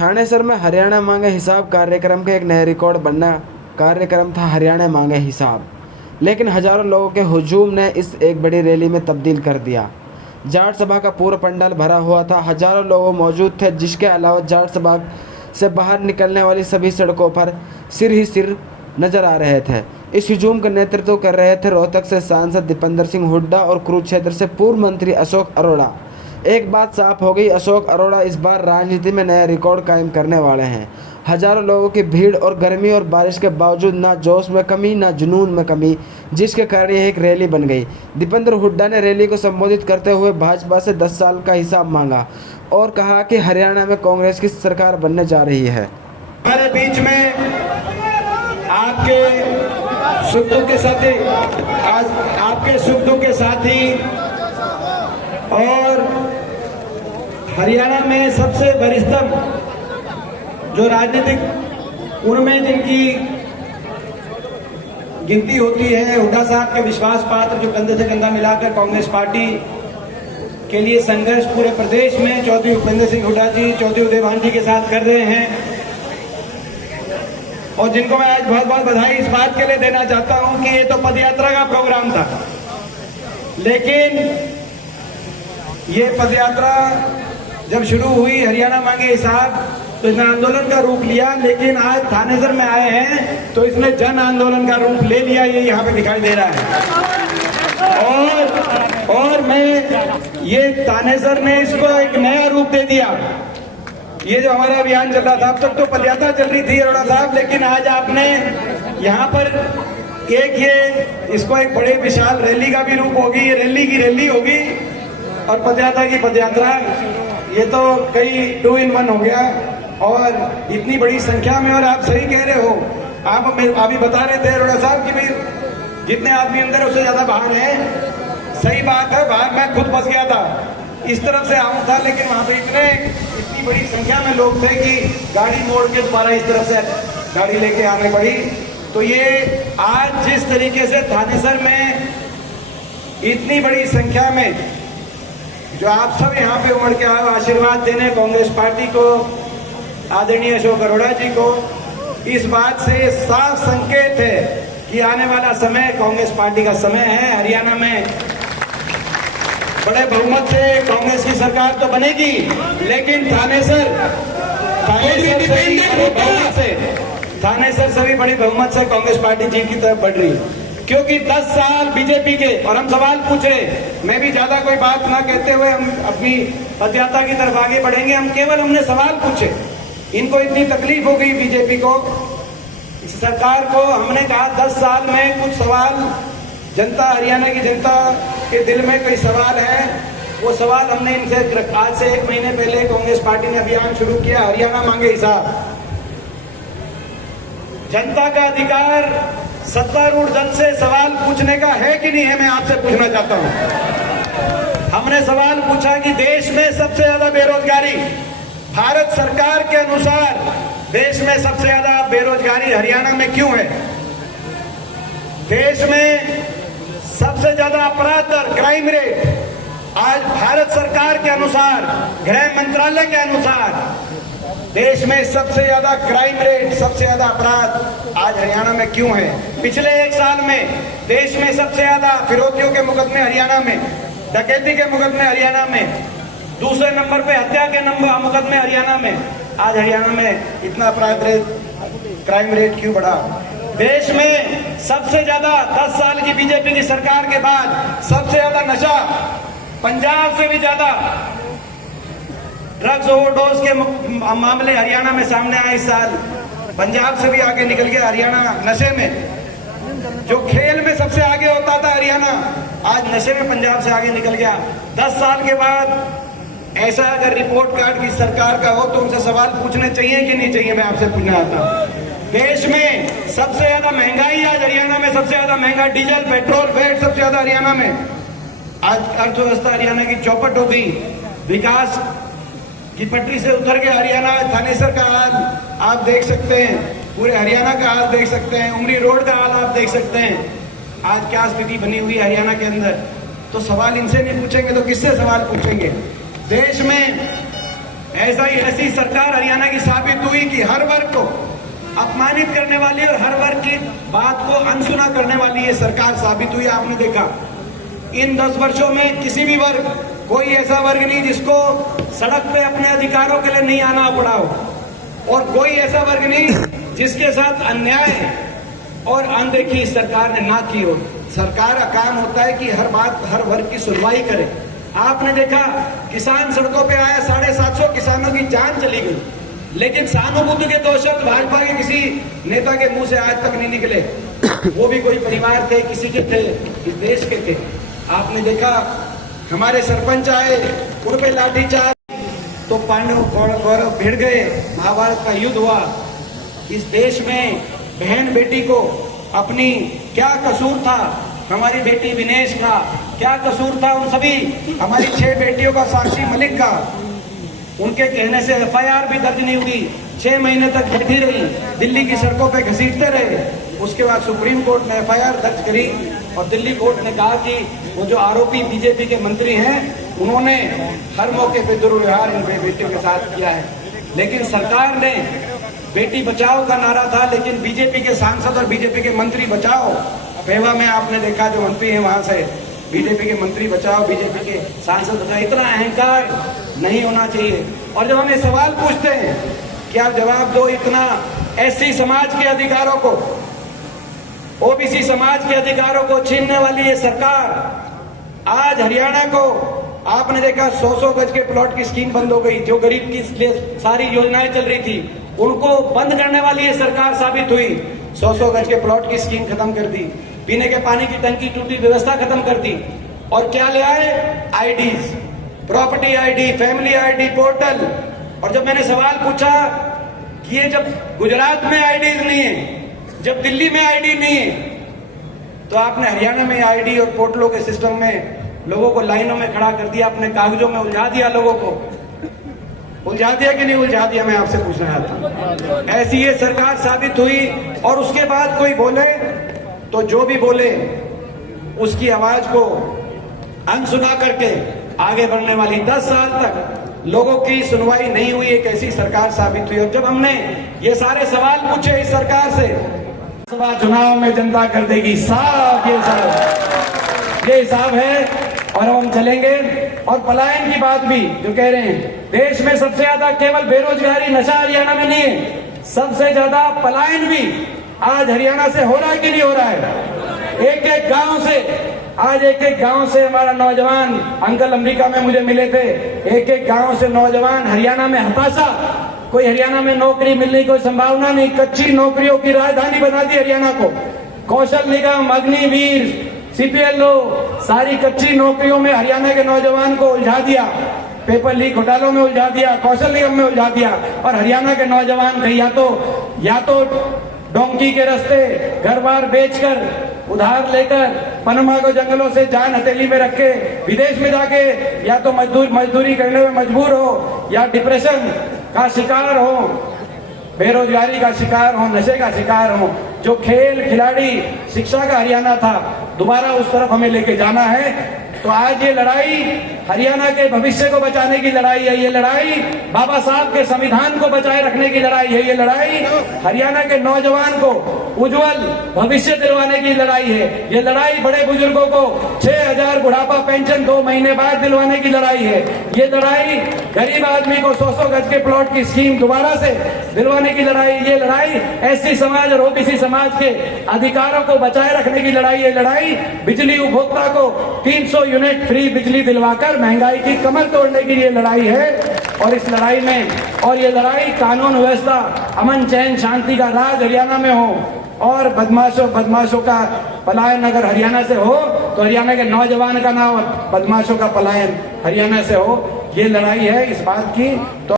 थानेसर में हरियाणा मांगे हिसाब कार्यक्रम का एक नया रिकॉर्ड बनना कार्यक्रम था हरियाणा मांगे हिसाब, लेकिन हजारों लोगों के हुजूम ने इस एक बड़ी रैली में तब्दील कर दिया। जाट सभा का पूरा पंडाल भरा हुआ था, हजारों लोग मौजूद थे, जिसके अलावा जाट सभा से बाहर निकलने वाली सभी सड़कों पर सिर ही सिर नजर आ रहे थे। इस हुजूम का नेतृत्व कर रहे थे रोहतक से सांसद दीपेंद्र सिंह हुड्डा और कुरुक्षेत्र से पूर्व मंत्री अशोक अरोड़ा। एक बात साफ हो गई, अशोक अरोड़ा इस बार राजनीति में नया रिकॉर्ड कायम करने वाले हैं। हजारों लोगों की भीड़ और गर्मी और बारिश के बावजूद ना जोश में कमी ना जुनून में कमी, जिसके कारण यह एक रैली बन गई। दीपेंद्र हुड्डा ने रैली को संबोधित करते हुए भाजपा से 10 साल का हिसाब मांगा और कहा कि हरियाणा में कांग्रेस की सरकार बनने जा रही है। हमारे बीच में आपके सुख दुख के साथी, आज आपके सुख दुख के साथी और हरियाणा में सबसे वरिष्ठतम जो राजनीतिक उनमें जिनकी गिनती होती है, हुड्डा साहब के विश्वास पात्र जो कंधे से कंधा मिलाकर कांग्रेस पार्टी के लिए संघर्ष पूरे प्रदेश में चौधरी भूपेंद्र सिंह हुड्डा जी, चौधरी उदयभान जी के साथ कर रहे हैं और जिनको मैं आज बहुत बहुत बधाई इस बात के लिए देना चाहता हूं कि ये तो पदयात्रा का प्रोग्राम था, लेकिन ये पदयात्रा जब शुरू हुई हरियाणा मांगे हिसाब तो इसने आंदोलन का रूप लिया, लेकिन आज थानेसर में आए हैं तो इसने जन आंदोलन का रूप ले लिया, ये यहाँ पे दिखाई दे रहा है। और मैं ये थानेसर ने इसको एक नया रूप दे दिया। ये जो हमारा अभियान चल रहा था, अब तक तो पदयात्रा चल रही थी अरोड़ा साहब, लेकिन आज आपने यहाँ पर एक ये इसको एक बड़े विशाल रैली का भी रूप होगी, ये रैली की रैली होगी और पदयात्रा की पदयात्रा, ये तो कई 2 in 1 हो गया और इतनी बड़ी संख्या में। और आप सही कह रहे हो, आप अभी बता रहे थे अरोड़ा साहब कि भाई जितने आदमी अंदर उससे ज्यादा बाहर हैं। सही बात है, बाहर मैं खुद फंस गया था, इस तरफ से आऊं था, लेकिन वहां पे इतनी बड़ी संख्या में लोग थे कि गाड़ी मोड़ के दोबारा इस तरफ से गाड़ी लेके आने पड़ी। तो ये आज जिस तरीके से थानेसर में इतनी बड़ी संख्या में जो आप सब यहाँ पे उमड़ के आए आशीर्वाद देने कांग्रेस पार्टी को, आदरणीय अशोक अरोड़ा जी को, इस बात से साफ संकेत है कि आने वाला समय कांग्रेस पार्टी का समय है। हरियाणा में बड़े बहुमत से कांग्रेस की सरकार तो बनेगी, लेकिन थानेसर से भी बड़ी बहुमत से कांग्रेस पार्टी जीत की तरफ बढ़ रही है, क्योंकि 10 साल बीजेपी के। और हम सवाल पूछ रहे, मैं भी ज्यादा कोई बात ना कहते हुए हम अपनी पदयात्रा की तरफ आगे बढ़ेंगे। हमने सवाल पूछे, इनको इतनी तकलीफ हो गई बीजेपी को, इस सरकार को। हमने कहा 10 साल में कुछ सवाल जनता, हरियाणा की जनता के दिल में कई सवाल है, वो सवाल हमने इनसे आज से 1 महीने पहले कांग्रेस पार्टी ने अभियान शुरू किया, हरियाणा मांगे हिसाब। जनता का अधिकार सत्तारूढ़ दल से सवाल पूछने का है कि नहीं है, मैं आपसे पूछना चाहता हूं। हमने सवाल पूछा कि देश में सबसे ज्यादा बेरोजगारी, भारत सरकार के अनुसार देश में सबसे ज्यादा बेरोजगारी हरियाणा में क्यों है? देश में सबसे ज्यादा अपराध दर, क्राइम रेट, आज भारत सरकार के अनुसार, गृह मंत्रालय के अनुसार देश में सबसे ज्यादा क्राइम रेट, सबसे ज्यादा अपराध आज हरियाणा में क्यों है? पिछले 1 साल में देश में सबसे ज्यादा फिरौतियों के मुकदमे हरियाणा में, डकैती के मुकदमे हरियाणा में, दूसरे नंबर पे हत्या के मुकदमे हरियाणा में। आज हरियाणा में इतना अपराध रेट, क्राइम रेट क्यों बढ़ा? देश में सबसे ज्यादा 10 साल की बीजेपी की सरकार के बाद सबसे ज्यादा नशा, पंजाब से भी ज्यादा ड्रग्स ओवरडोज के मामले हरियाणा में सामने आए इस साल। पंजाब से भी आगे निकल गया हरियाणा नशे में। जो खेल में सबसे आगे होता था हरियाणा, आज नशे में पंजाब से आगे निकल गया। 10 साल के बाद ऐसा अगर रिपोर्ट कार्ड की सरकार का हो तो उनसे सवाल पूछने चाहिए कि नहीं चाहिए? मैं आपसे पूछना चाहता हूँ। देश में सबसे ज्यादा महंगाई आज हरियाणा में, सबसे ज्यादा महंगा डीजल, पेट्रोल, फैट सबसे ज्यादा हरियाणा में। आज अर्थव्यवस्था हरियाणा की चौपट हो गई, विकास की पटरी से उतर के हरियाणा। थानेसर का हाल आप देख सकते हैं, पूरे हरियाणा का हाल देख सकते हैं, उमरी रोड का हाल आप देख सकते हैं, आज क्या स्थिति बनी हुई है हरियाणा के अंदर। तो सवाल इनसे नहीं पूछेंगे तो किससे सवाल पूछेंगे? देश में ऐसी सरकार हरियाणा की कि हर वर्ग को अपमानित करने वाली और हर वर्ग की बात को अनसुना करने वाली ये सरकार साबित हुई। आपने देखा इन 10 वर्षों में किसी भी वर्ग, कोई ऐसा वर्ग नहीं जिसको सड़क पे अपने अधिकारों के लिए नहीं आना पड़ा हो, और कोई ऐसा वर्ग नहीं जिसके साथ अन्याय और अनदेखी सरकार ने ना की हो। सरकार का काम होता है कि हर बात, हर वर्ग की सुनवाई करे। आपने देखा किसान सड़कों पे आया, 750 किसानों की जान चली गई, लेकिन सहानुभूति के 2 शब्द भाजपा के किसी नेता के मुंह से आज तक नहीं निकले। वो भी कोई परिवार थे, किसी के थे, इस देश के थे। आपने देखा हमारे सरपंच आए, उन पे लाठीचार्ज, तो पांडव कौरव भिड़ गए, महाभारत का युद्ध हुआ। इस देश में बहन बेटी को अपनी क्या कसूर था, हमारी बेटी विनेश का क्या कसूर था, उन सभी हमारी 6 बेटियों का, साक्षी मलिक का, उनके कहने से एफआईआर भी दर्ज नहीं हुई, 6 महीने तक बैठी रही, दिल्ली की सड़कों पे घसीटते रहे। उसके बाद सुप्रीम कोर्ट ने एफआईआर दर्ज करी और दिल्ली कोर्ट ने कहा कि वो जो आरोपी बीजेपी के मंत्री हैं, उन्होंने हर मौके पे दुर्व्यवहार इन बेटियों के साथ किया है। लेकिन सरकार ने बेटी बचाओ का नारा था, लेकिन बीजेपी के सांसद और बीजेपी के मंत्री बचाओ, पेवा में आपने देखा जो मंत्री हैं वहां से बीजेपी के मंत्री बचाओ, बीजेपी के सांसद बचाओ। इतना अहंकार नहीं होना चाहिए। और जब हमें सवाल पूछते हैं कि आप जवाब दो, इतना एससी समाज के अधिकारों को, ओबीसी समाज के अधिकारों को छीनने वाली ये सरकार, आज हरियाणा को आपने देखा 100-100 गज के प्लॉट की स्कीम बंद हो गई। जो गरीब की लिए सारी योजनाएं चल रही थी उनको बंद करने वाली ये सरकार साबित हुई। 100-100 गज के प्लॉट की स्कीम खत्म कर दी, पीने के पानी की टंकी टूटी व्यवस्था खत्म कर दी। और क्या ले आए? IDs, property ID, family ID, portal. और जब मैंने सवाल पूछा कि ये जब गुजरात में आईडीज नहीं है, जब दिल्ली में आईडी नहीं है, तो आपने हरियाणा में आईडी और पोर्टलों के सिस्टम में लोगों को लाइनों में खड़ा कर दिया, अपने कागजों में उलझा दिया, लोगों को उलझा दिया कि नहीं उलझा दिया, मैं आपसे पूछना चाहता हूं। ऐसी ये सरकार साबित हुई। और उसके बाद कोई बोले तो जो भी बोले उसकी आवाज को अनसुना करके आगे बढ़ने वाली 10 साल तक लोगों की सुनवाई नहीं हुई, एक ऐसी सरकार साबित हुई। और जब हमने ये सारे सवाल पूछे इस सरकार से, सभा चुनाव में जनता कर देगी साफ, ये हिसाब है। और अब हम चलेंगे। और पलायन की बात भी जो कह रहे हैं, देश में सबसे ज्यादा केवल बेरोजगारी, नशा हरियाणा में नहीं है, सबसे ज्यादा पलायन भी आज हरियाणा से हो रहा है कि नहीं हो रहा है? एक-एक गांव से, आज एक-एक गांव से हमारा नौजवान, अंकल अमेरिका में मुझे मिले थे, एक-एक गांव से नौजवान हरियाणा में हताशा, कोई हरियाणा में नौकरी मिलने की कोई संभावना नहीं, कच्ची नौकरियों की राजधानी बना दी हरियाणा को। कौशल निगम, अग्निवीर, सीपीएलओ, सारी कच्ची नौकरियों में हरियाणा के नौजवान को उलझा दिया, पेपर लीक घोटालों में उलझा दिया, कौशल निगम में उलझा दिया। और हरियाणा के नौजवान कहीं या तो डोंकी के रास्ते घर बार बेचकर, उधार लेकर, पनमा को जंगलों से जान हथेली में रख के विदेश में जाके या तो मजदूरी करने में मजबूर हो, या डिप्रेशन का शिकार हो, बेरोजगारी का शिकार हो, नशे का शिकार हो। जो खेल, खिलाड़ी, शिक्षा का हरियाणा था, दोबारा उस तरफ हमें लेके जाना है। तो आज ये लड़ाई हरियाणा के भविष्य को बचाने की लड़ाई है। ये लड़ाई बाबा साहब के संविधान को बचाए रखने की लड़ाई है। ये लड़ाई हरियाणा के नौजवान को उज्जवल भविष्य दिलवाने की लड़ाई है। ये लड़ाई बड़े बुजुर्गों को 6000 बुढ़ापा पेंशन 2 महीने बाद दिलवाने की लड़ाई है। ये लड़ाई गरीब आदमी को 100-100 गज के प्लॉट की स्कीम दोबारा से दिलवाने की लड़ाई। ये लड़ाई एससी समाज और ओबीसी समाज के अधिकारों को बचाए रखने की लड़ाई। ये लड़ाई बिजली उपभोक्ता को 300 यूनिट फ्री बिजली दिलवाकर महंगाई की कमर तोड़ने की ये लड़ाई है। और इस लड़ाई में, और ये लड़ाई कानून व्यवस्था, अमन चैन शांति का राज हरियाणा में हो, और बदमाशों का पलायन अगर हरियाणा से हो तो हरियाणा के नौजवान का ना हो, बदमाशों का पलायन हरियाणा से हो। ये लड़ाई है इस बात की। तो